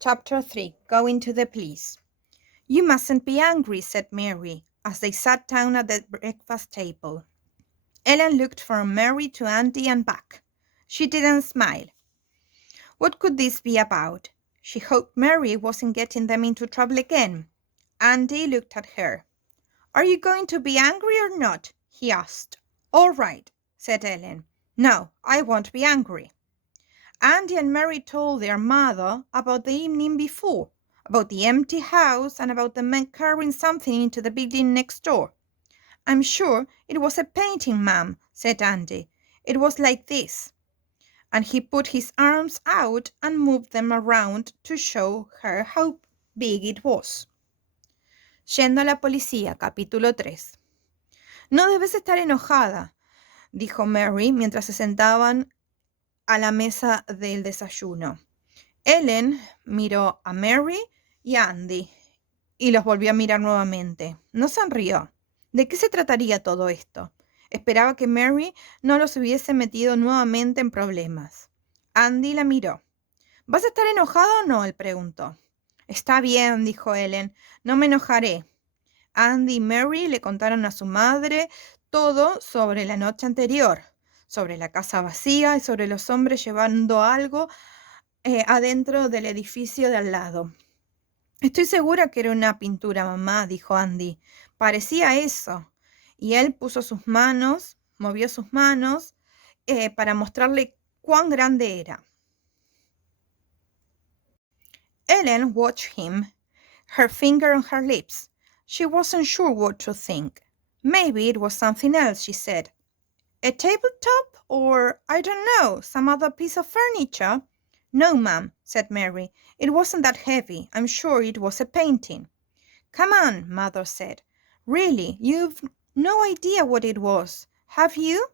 Chapter 3. Going to the police. "You mustn't be angry," said Mary, as they sat down at the breakfast table. Ellen looked from Mary to Andy and back. She didn't smile. What could this be about? She hoped Mary wasn't getting them into trouble again. Andy looked at her. "Are you going to be angry or not?" he asked. "All right," said Ellen. "No, I won't be angry." Andy and Mary told their mother about the evening before, about the empty house, and about the men carrying something into the building next door. "I'm sure it was a painting, ma'am," said Andy. "It was like this." And he put his arms out and moved them around to show her how big it was. Yendo a la policía, capítulo 3. "No debes estar enojada", dijo Mary mientras se sentaban a la mesa del desayuno. Ellen miró a Mary y a Andy y los volvió a mirar nuevamente. No sonrió. ¿De qué se trataría todo esto? Esperaba que Mary no los hubiese metido nuevamente en problemas. Andy la miró. ¿Vas a estar enojado o no?, él preguntó. «Está bien», dijo Ellen. «No me enojaré». Andy y Mary le contaron a su madre todo sobre la noche anterior, sobre la casa vacía y sobre los hombres llevando algo adentro del edificio de al lado. «Estoy segura que era una pintura, mamá», dijo Andy. «Parecía eso». Y él movió sus manos para mostrarle cuán grande era. Ellen watched him, her finger on her lips. She wasn't sure what to think. Maybe it was something else, she said. "A tabletop, or, I don't know, some other piece of furniture?" "No, ma'am," said Mary. "It wasn't that heavy. I'm sure it was a painting." "Come on," Mother said. "Really, you've no idea what it was, have you?"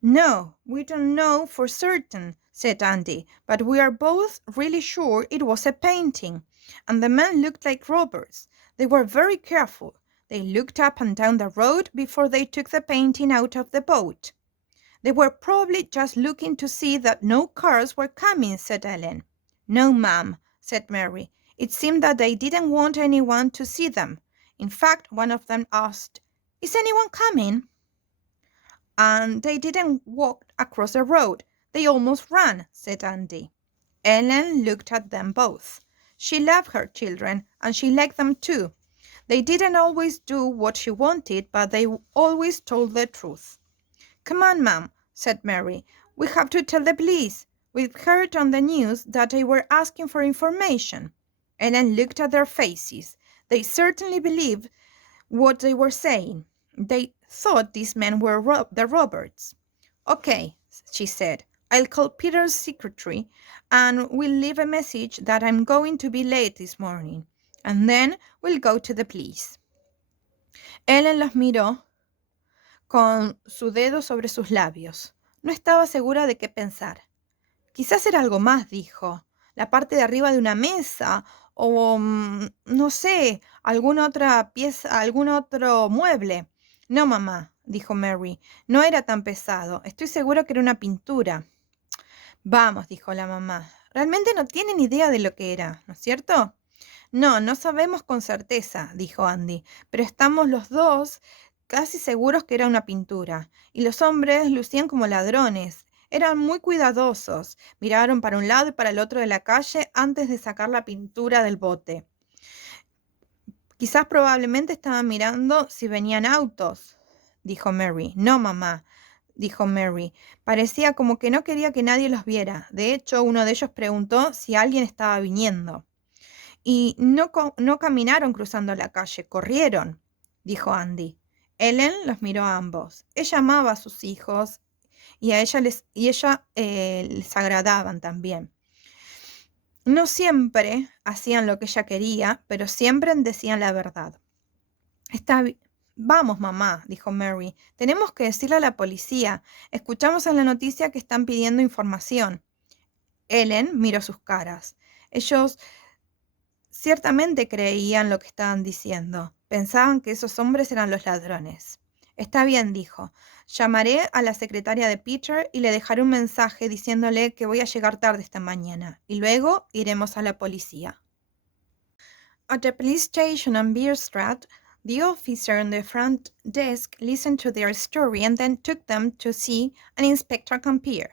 "No, we don't know for certain," said Andy, "but we are both really sure it was a painting. And the men looked like robbers. They were very careful. They looked up and down the road before they took the painting out of the boat." "They were probably just looking to see that no cars were coming," said Ellen. "No, ma'am," said Mary. "It seemed that they didn't want anyone to see them. In fact, one of them asked, 'Is anyone coming?' And they didn't walk across the road. They almost ran," said Andy. Ellen looked at them both. She loved her children, and she liked them too. They didn't always do what she wanted, but they always told the truth. "Come on, ma'am," said Mary. "We have to tell the police. We've heard on the news that they were asking for information." Ellen looked at their faces. They certainly believed what they were saying. They thought these men were the Roberts. "Okay," she said. "I'll call Peter's secretary and we'll leave a message that I'm going to be late this morning. And then we'll go to the police." Ellen los miró con su dedo sobre sus labios. No estaba segura de qué pensar. «Quizás era algo más», dijo. «La parte de arriba de una mesa o, no sé, alguna otra pieza, algún otro mueble». «No, mamá», dijo Mary. «No era tan pesado. Estoy segura que era una pintura». «Vamos», dijo la mamá. «Realmente no tienen idea de lo que era, ¿no es cierto?» «No, no sabemos con certeza», dijo Andy, «pero estamos los dos casi seguros que era una pintura. Y los hombres lucían como ladrones. Eran muy cuidadosos. Miraron para un lado y para el otro de la calle antes de sacar la pintura del bote. Quizás probablemente estaban mirando si venían autos», dijo Mary. «No, mamá», dijo Mary. «Parecía como que no quería que nadie los viera. De hecho, uno de ellos preguntó si alguien estaba viniendo». «Y no caminaron cruzando la calle, corrieron», dijo Andy. Ellen los miró a ambos. Ella amaba a sus hijos y a ella les agradaban también. No siempre hacían lo que ella quería, pero siempre decían la verdad. «Vamos, mamá», dijo Mary. «Tenemos que decirle a la policía. Escuchamos en la noticia que están pidiendo información». Ellen miró sus caras. Ellos ciertamente creían lo que estaban diciendo. Pensaban que esos hombres eran los ladrones. Está bien, dijo. Llamaré a la secretaria de Peter y le dejaré un mensaje diciéndole que voy a llegar tarde esta mañana, y luego iremos a la policía. At the police station on Beer Street, the officer on the front desk listened to their story and then took them to see an Inspector Compeer.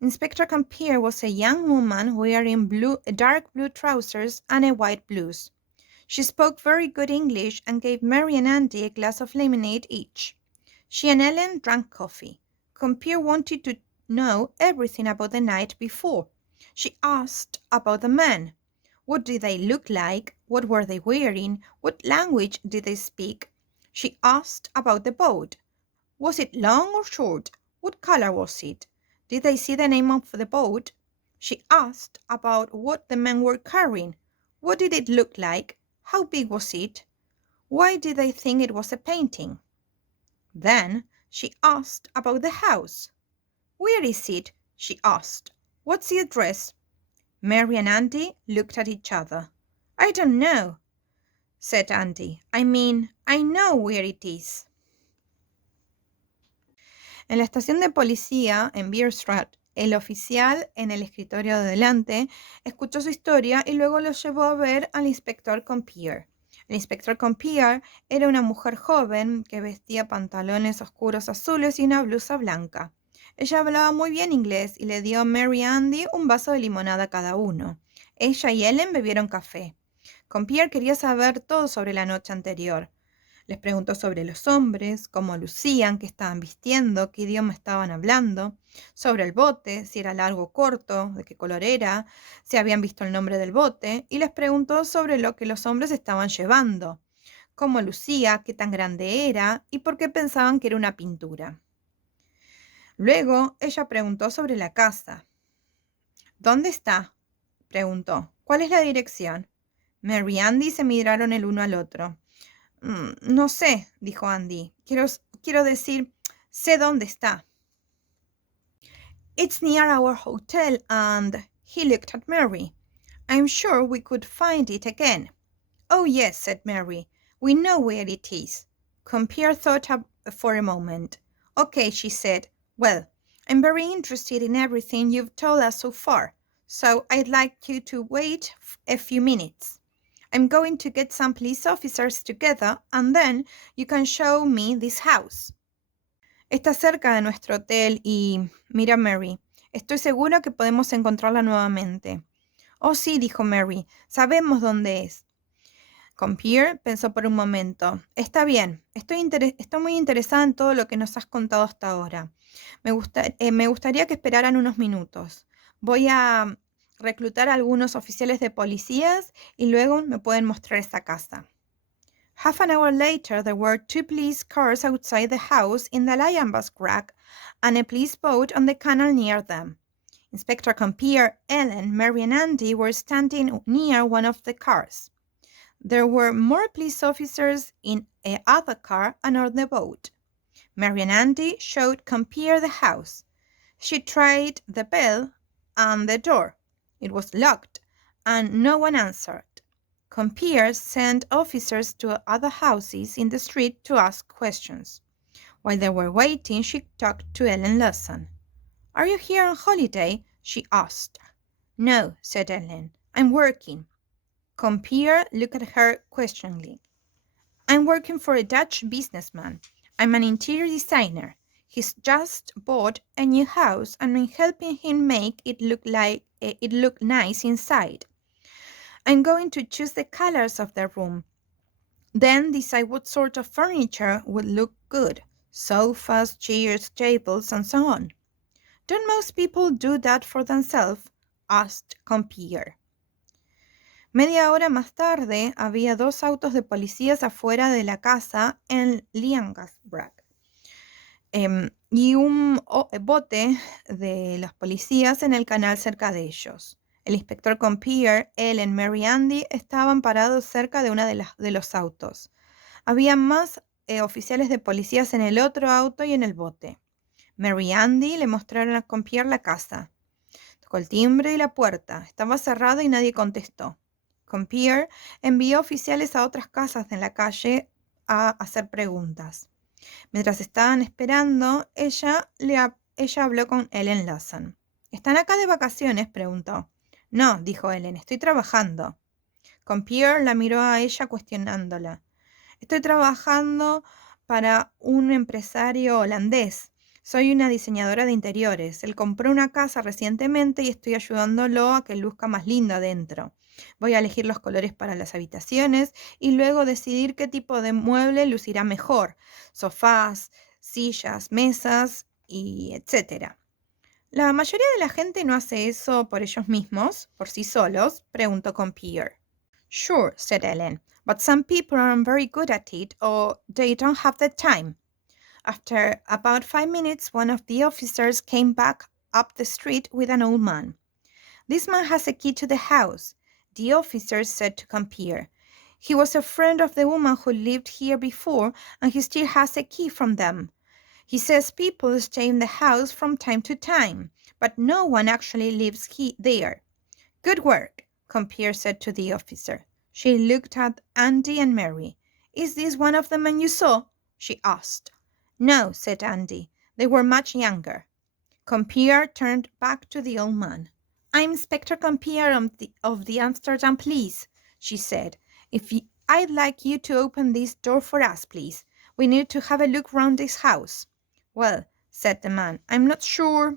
Inspector Compeer was a young woman wearing dark blue trousers and a white blouse. She spoke very good English and gave Mary and Andy a glass of lemonade each. She and Ellen drank coffee. Compeer wanted to know everything about the night before. She asked about the men. What did they look like? What were they wearing? What language did they speak? She asked about the boat. Was it long or short? What color was it? Did they see the name of the boat? She asked about what the men were carrying. What did it look like? How big was it? Why did they think it was a painting? Then she asked about the house. Where is it? She asked. What's the address? Mary and Andy looked at each other. I don't know, said Andy. I mean, I know where it is. En la estación de policía en Beer Street, el oficial en el escritorio de delante escuchó su historia y luego lo llevó a ver al inspector Compeer. El inspector Compeer era una mujer joven que vestía pantalones oscuros azules y una blusa blanca. Ella hablaba muy bien inglés y le dio a Mary y Andy un vaso de limonada cada uno. Ella y Ellen bebieron café. Compeer quería saber todo sobre la noche anterior. Les preguntó sobre los hombres, cómo lucían, qué estaban vistiendo, qué idioma estaban hablando, sobre el bote, si era largo o corto, de qué color era, si habían visto el nombre del bote, y les preguntó sobre lo que los hombres estaban llevando, cómo lucía, qué tan grande era y por qué pensaban que era una pintura. Luego ella preguntó sobre la casa. ¿Dónde está? Preguntó. ¿Cuál es la dirección? Mary y Andy se miraron el uno al otro. No sé, dijo Andy. Quiero decir, sé dónde está. It's near our hotel and he looked at Mary. I'm sure we could find it again. Oh, yes, said Mary. We know where it is. Compeer thought for a moment. Okay, she said. Well, I'm very interested in everything you've told us so far, so I'd like you to wait a few minutes. I'm going to get some police officers together and then you can show me this house. Está cerca de nuestro hotel y, mira Mary, estoy segura que podemos encontrarla nuevamente. Oh sí, dijo Mary, sabemos dónde es. Compeer pensó por un momento. Está bien, estoy muy interesada en todo lo que nos has contado hasta ahora. Me gustaría que esperaran unos minutos. Voy a reclutar a algunos oficiales de policías y luego me pueden mostrar esa casa. Half an hour later, there were 2 police cars outside the house in the Lion-Bus Crack and a police boat on the canal near them. Inspector Compeer, Ellen, Mary and Andy were standing near one of the cars. There were more police officers in a other car and on the boat. Mary and Andy showed Compeer the house. She tried the bell and the door. It was locked, and no one answered. Compeer sent officers to other houses in the street to ask questions. While they were waiting, she talked to Ellen Lawson. Are you here on holiday? She asked. No, said Ellen. I'm working. Compeer looked at her questioningly. I'm working for a Dutch businessman. I'm an interior designer. He's just bought a new house and I'm helping him make it look nice inside. I'm going to choose the colors of the room, then decide what sort of furniture would look good. Sofas, chairs, tables, and so on. Don't most people do that for themselves? Asked Compeer. Media hora más tarde, había 2 autos de policías afuera de la casa en Liangasburg y un bote de los policías en el canal cerca de ellos. El inspector Compeer, Ellen, Mary y Andy estaban parados cerca de uno de los autos. Había más oficiales de policías en el otro auto y en el bote. Mary y Andy le mostraron a Compeer la casa. Tocó el timbre y la puerta. Estaba cerrada y nadie contestó. Compeer envió oficiales a otras casas de la calle a hacer preguntas. Mientras estaban esperando, ella habló con Ellen Lawson. ¿Están acá de vacaciones?, preguntó. No, dijo Ellen, estoy trabajando. Compier la miró a ella cuestionándola. Estoy trabajando para un empresario holandés. Soy una diseñadora de interiores. Él compró una casa recientemente y estoy ayudándolo a que luzca más lindo adentro. Voy a elegir los colores para las habitaciones y luego decidir qué tipo de mueble lucirá mejor. Sofás, sillas, mesas y etcétera. ¿La mayoría de la gente no hace eso por ellos mismos, por sí solos?, preguntó Compier. Sure, said Ellen, but some people aren't very good at it or they don't have the time. After about 5 minutes, one of the officers came back up the street with an old man. This man has a key to the house, the officer said to Compier. He was a friend of the woman who lived here before, and he still has a key from them. He says people stay in the house from time to time, but no one actually lives there. Good work, Compier said to the officer. She looked at Andy and Mary. Is this one of the men you saw? She asked. No, said Andy. They were much younger. Compier turned back to the old man. I'm Inspector Compier of the Amsterdam Police, she said. I'd like you to open this door for us, please. We need to have a look round this house. Well, said the man, I'm not sure.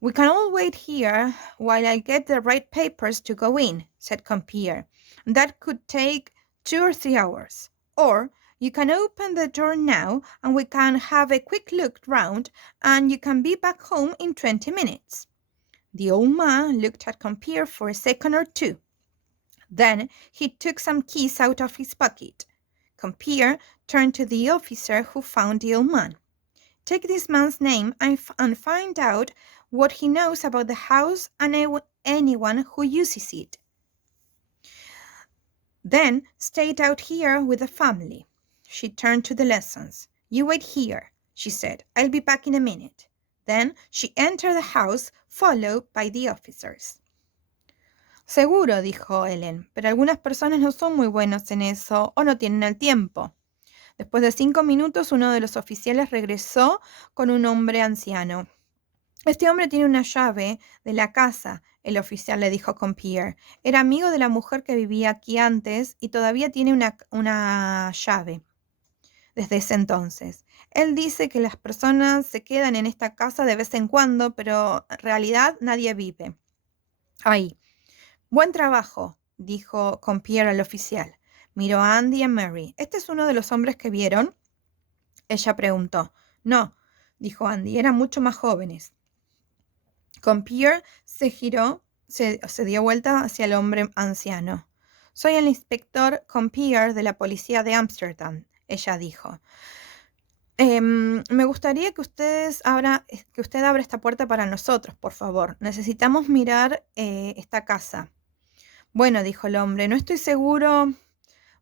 We can all wait here while I get the right papers to go in, said Compier. That could take 2 or 3 hours. Or you can open the door now and we can have a quick look round and you can be back home in 20 minutes. The old man looked at Compier for a second or two. Then he took some keys out of his pocket. Compier turned to the officer who found the old man. Take this man's name and find out what he knows about the house and anyone who uses it. Then stay out here with the family. She turned to the lessons. You wait here, she said. I'll be back in a minute. Then she entered the house, followed by the officers. Seguro, dijo Ellen, pero algunas personas no son muy buenos en eso o no tienen el tiempo. Después de 5 minutos, uno de los oficiales regresó con un hombre anciano. Este hombre tiene una llave de la casa, el oficial le dijo con Pierre. Era amigo de la mujer que vivía aquí antes y todavía tiene una llave desde ese entonces. Él dice que las personas se quedan en esta casa de vez en cuando, pero en realidad nadie vive ahí. Buen trabajo, dijo con Pierre al oficial. Miró a Andy y a Mary. ¿Este es uno de los hombres que vieron? Ella preguntó. No, dijo Andy, eran mucho más jóvenes. Compier se giró, se dio vuelta hacia el hombre anciano. Soy el inspector Compier de la policía de Amsterdam, ella dijo. Me gustaría que usted abra esta puerta para nosotros, por favor. Necesitamos mirar esta casa. Bueno, dijo el hombre, no estoy seguro.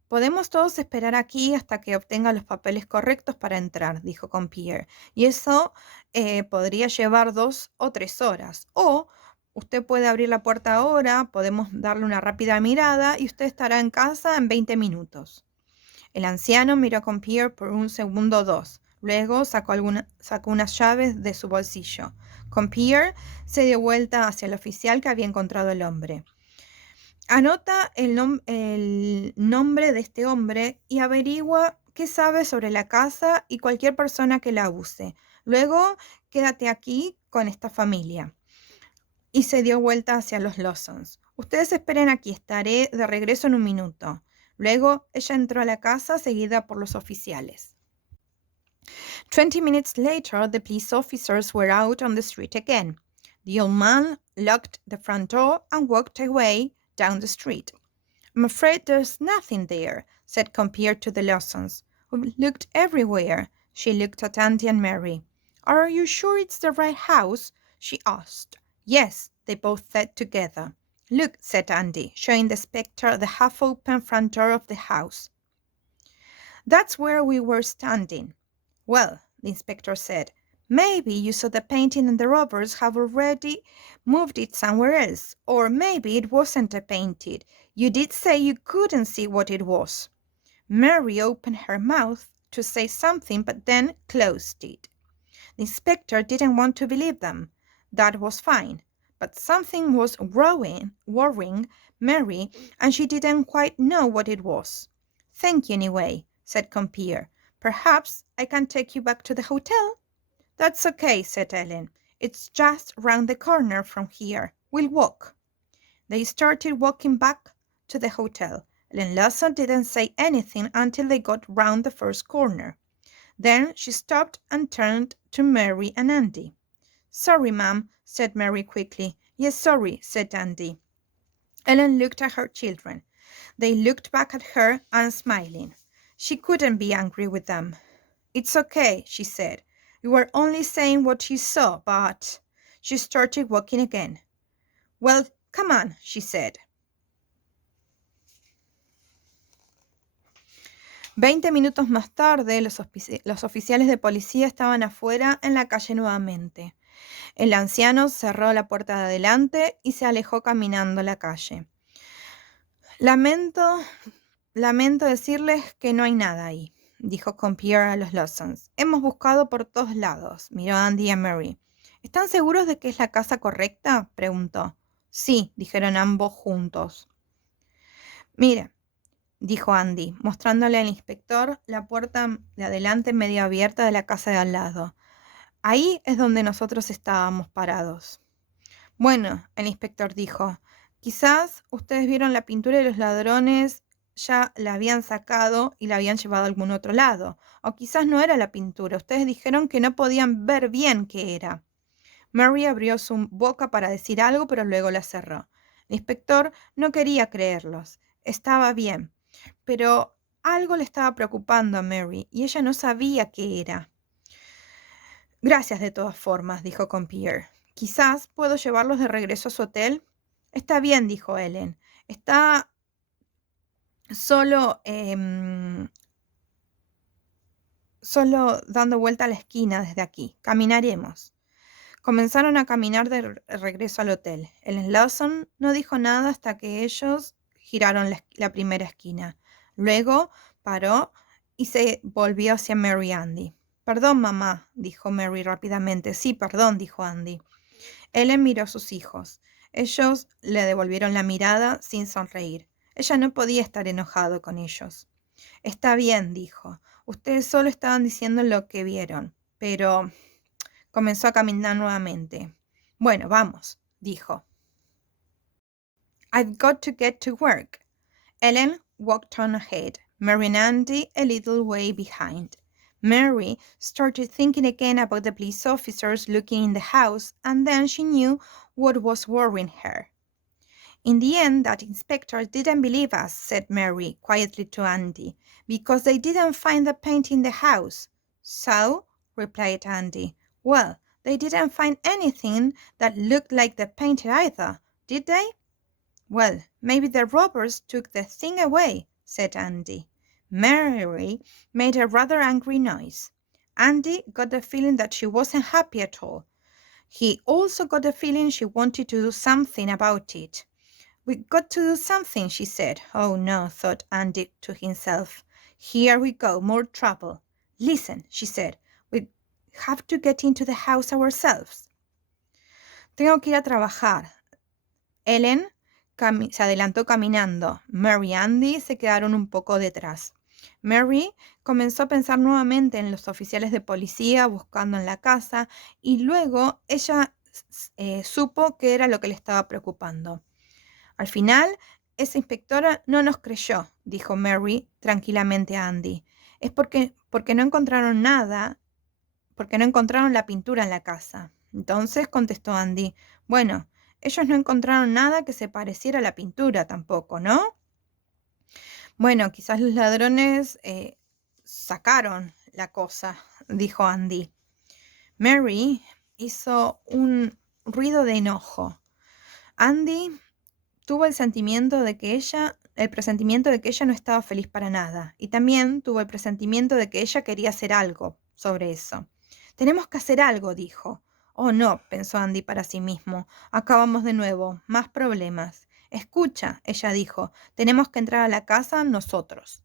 Podemos todos esperar aquí hasta que obtenga los papeles correctos para entrar, dijo Compier. Y eso podría llevar 2 o 3 horas. O usted puede abrir la puerta ahora, podemos darle una rápida mirada y usted estará en casa en 20 minutos. El anciano miró a Compier por un segundo o 2. Luego sacó unas llaves de su bolsillo. Compier se dio vuelta hacia el oficial que había encontrado el hombre. Anota el nombre de este hombre y averigua qué sabe sobre la casa y cualquier persona que la use. Luego, quédate aquí con esta familia. Y se dio vuelta hacia los Lawsons. Ustedes esperen aquí, estaré de regreso en un minuto. Luego, ella entró a la casa seguida por los oficiales. 20 minutes later, the police officers were out on the street again. The old man locked the front door and walked away down the street. I'm afraid there's nothing there, said Compier to the Lawsons. We've looked everywhere. She looked at Andy and Mary. Are you sure it's the right house? She asked. Yes, they both said together. Look, said Andy, showing the inspector the half-open front door of the house. That's where we were standing. Well, the inspector said, maybe you saw the painting and the robbers have already moved it somewhere else. Or maybe it wasn't a painting. You did say you couldn't see what it was. Mary opened her mouth to say something, but then closed it. The inspector didn't want to believe them. That was fine. But something was worrying Mary, and she didn't quite know what it was. Thank you anyway, said Compeer. Perhaps I can take you back to the hotel? That's okay, said Ellen. It's just round the corner from here. We'll walk. They started walking back to the hotel. Ellen Lawson didn't say anything until they got round the first corner. Then she stopped and turned to Mary and Andy. Sorry, ma'am, said Mary quickly. Yes, sorry, said Andy. Ellen looked at her children. They looked back at her, unsmiling. She couldn't be angry with them. It's okay, she said. You were only saying what you saw, but... She started walking again. Well, come on, she said. 20 minutos más tarde, los oficiales de policía estaban afuera en la calle nuevamente. El anciano cerró la puerta de adelante y se alejó caminando la calle. Lamento decirles que no hay nada ahí, dijo Compeer a los Lawsons. Hemos buscado por todos lados, miró Andy a Mary. ¿Están seguros de que es la casa correcta?, preguntó. Sí, dijeron ambos juntos. Mire, dijo Andy, mostrándole al inspector la puerta de adelante medio abierta de la casa de al lado. Ahí es donde nosotros estábamos parados. Bueno, el inspector dijo, quizás ustedes vieron la pintura y los ladrones ya la habían sacado y la habían llevado a algún otro lado. O quizás no era la pintura. Ustedes dijeron que no podían ver bien qué era. Mary abrió su boca para decir algo, pero luego la cerró. El inspector no quería creerlos. Estaba bien, pero algo le estaba preocupando a Mary y ella no sabía qué era. Gracias de todas formas, dijo Compeer. Quizás puedo llevarlos de regreso a su hotel. Está bien, dijo Ellen. Está solo dando vuelta a la esquina desde aquí. Caminaremos. Comenzaron a caminar de regreso al hotel. Ellen Lawson no dijo nada hasta que ellos giraron la primera esquina. Luego paró y se volvió hacia Mary y Andy. Perdón, mamá, dijo Mary rápidamente. Sí, perdón, dijo Andy. Ellen miró a sus hijos. Ellos le devolvieron la mirada sin sonreír. Ella no podía estar enojado con ellos. Está bien, dijo. Ustedes solo estaban diciendo lo que vieron, pero... Comenzó a caminar nuevamente. Bueno, vamos, dijo. I've got to get to work. Ellen walked on ahead, Mary and Andy a little way behind. Mary started thinking again about the police officers looking in the house, and then she knew what was worrying her. In the end, that inspector didn't believe us, said Mary quietly to Andy, because they didn't find the paint in the house. So, replied Andy, well, they didn't find anything that looked like the paint either, did they? Well, maybe the robbers took the thing away, said Andy. Mary made a rather angry noise. Andy got the feeling that she wasn't happy at all. He also got the feeling she wanted to do something about it. We've got to do something, she said. Oh no, thought Andy to himself. Here we go, more trouble. Listen, she said. We have to get into the house ourselves. Tengo que ir a trabajar. Ellen se adelantó caminando. Mary y Andy se quedaron un poco detrás. Mary comenzó a pensar nuevamente en los oficiales de policía buscando en la casa y luego ella supo qué era lo que le estaba preocupando. Al final, esa inspectora no nos creyó, dijo Mary tranquilamente a Andy. Es porque no encontraron nada, porque no encontraron la pintura en la casa. Entonces, contestó Andy, bueno, ellos no encontraron nada que se pareciera a la pintura tampoco, ¿no? Bueno, quizás los ladrones sacaron la cosa, dijo Andy. Mary hizo un ruido de enojo. Andy tuvo el presentimiento de que ella no estaba feliz para nada, y también tuvo el presentimiento de que ella quería hacer algo sobre eso. Tenemos que hacer algo, dijo. Oh, no, pensó Andy para sí mismo. Acabamos de nuevo, más problemas. Escucha, ella dijo, tenemos que entrar a la casa nosotros.